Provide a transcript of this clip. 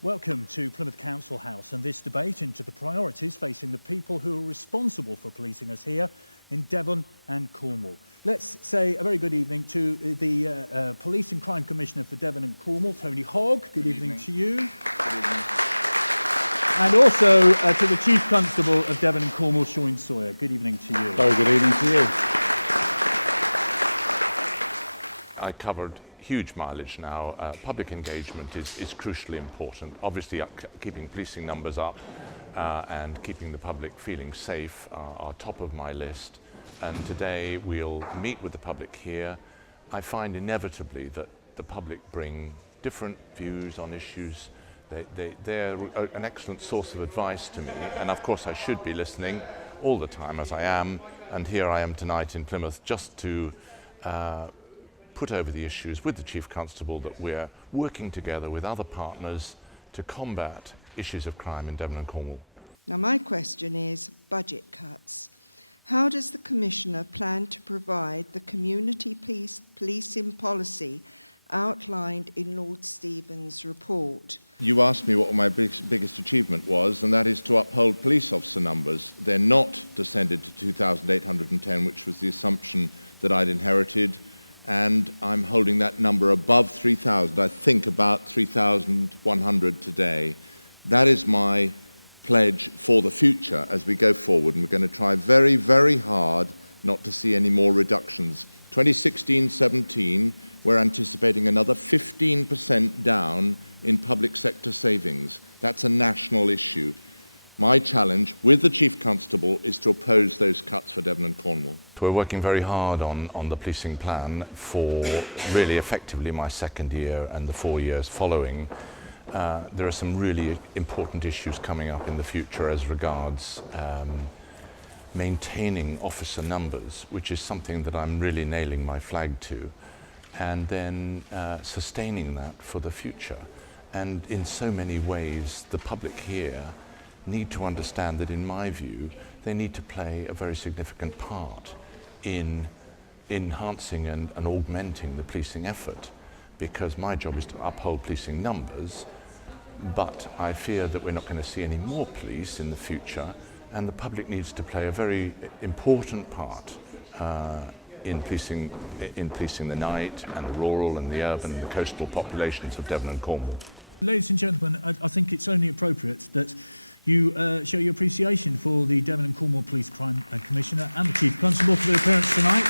Welcome to Plymouth Council House and this debate into the priorities facing the people who are responsible for policing us here in Devon and Cornwall. Let's say a very good evening to the Police and Crime Commissioner for Devon and Cornwall, Tony Hogg. Good evening to you. Good evening. And also to the Chief Constable of Devon and Cornwall, Sean Sawyer. Good evening to you. Very good evening to you. I covered huge mileage now. Public engagement is crucially important. Obviously, keeping policing numbers up and keeping the public feeling safe are top of my list. And today we'll meet with the public here. I find inevitably that the public bring different views on issues. They're an excellent source of advice to me, and of course I should be listening all the time, as I am, and here I am tonight in Plymouth just to put over the issues with the Chief Constable that we're working together with other partners to combat issues of crime in Devon and Cornwall. Now my question is budget cuts. How does the Commissioner plan to provide the community policing policy outlined in Lord Stevens' report? You asked me what my biggest achievement was, and that is to uphold police officer numbers. They're not descended to 2,810, which was the assumption that I'd inherited, and I'm holding that number above 3,000. I think about 3,100 today. That is my pledge for the future as we go forward, and we're going to try very, very hard not to see any more reductions. 2016-17, we're anticipating another 15% down in public sector savings. That's a national issue. My challenge with the Chief Constable is to oppose those cuts for Devon and Cornwall. We're working very hard on the policing plan for really effectively my second year and the 4 years following. There are some really important issues coming up in the future as regards maintaining officer numbers, which is something that I'm really nailing my flag to, and then sustaining that for the future. And in so many ways, the public here need to understand that, in my view, they need to play a very significant part in enhancing and augmenting the policing effort, because my job is to uphold policing numbers, but I fear that we're not going to see any more police in the future, and the public needs to play a very important part in policing the night and the rural and the urban and the coastal populations of Devon and Cornwall. Ladies and gentlemen, I think it's only appropriate that you show your appreciation for the Devon and Cornwall Police Crime Commissioner and the Chief Constable for their appearance tonight.